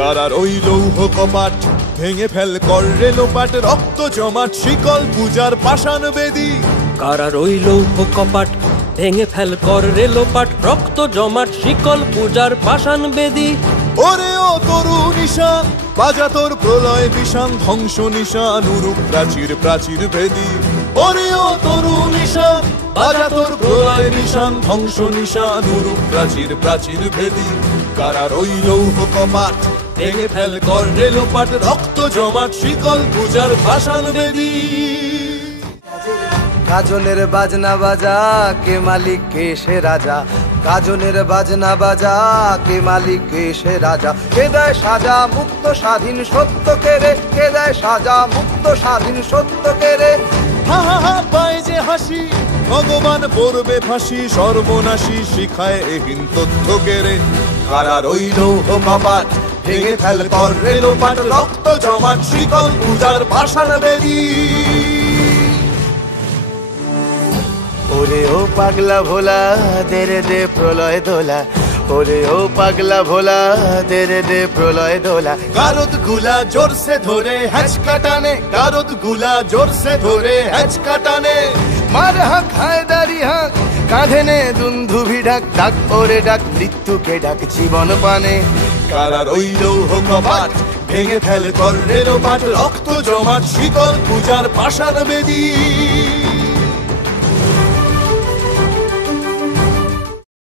কারার ওই লৌহ কপাট ভেঙে ফেল কর রে লোপাট, রক্ত জমাট শিকল পূজার পাষাণ বেদী। কারার ওই লৌহ কপাট ভেঙে ফেল কর রে লোপাট, রক্ত জমাট শিকল পূজার পাষাণ বেদী। ওরে ও তরু নিশান বাজা তোর প্রলয় বিষান, ধ্বংস নিশান উরুপ প্রাচীর প্রাচীর ভেদী। ওরে ও তরু নিশান বাজা তোর প্রলয় নিশান, ধ্বংস নিশান উরুপ প্রাচীর প্রাচীর ভেদী। কারার ওই লৌহ কপাট ভেঙে ফেল কর রে লোপাট, রক্ত জমাট শিকল পূজার পাষাণ বেদী। গাজনের বাজনা বাজা, কে মালিক কে সে রাজা। গাজনের বাজনা বাজা, কে মালিক কে সে রাজা। কে দেয় সাজা মুক্ত স্বাধীন সত্য কেড়ে, কে দেয় সাজা মুক্ত স্বাধীন সত্য কেড়ে। হা হা হা পায় যে হাসি, ভগবান পড়বে ফাঁসি, সর্বনাশী শিখায় এহীন তথ্য কেড়ে। কারার ওই লৌহ কপাট ভেঙে ফেল কর রে লোপাট, রক্ত জমাট শিকল পূজার পাষাণ বেদী। ওরে ও পাগলা ভোলা দে রে দে প্রলয় দোলা, ওরে ও পাগলা ভোলা দে রে দে প্রলয় দোলা। গারদ গুলা জোরসে ধরে হ্যাচকা টানে, গারদ গুলা জোরসে ধরে হ্যাচকা টানে। মার হাঁক হায়দারি হাঁক, কাঁধে নে দুন্ধুভি ডাক, ডাক ওরে ডাক মৃত্যুকে ডাক জীবন পানে। কারার ওই লৌহ কপাট ভেঙে ফেল কর রে লোপাট, রক্ত জমাট শিকল পূজার পাষাণ বেদী।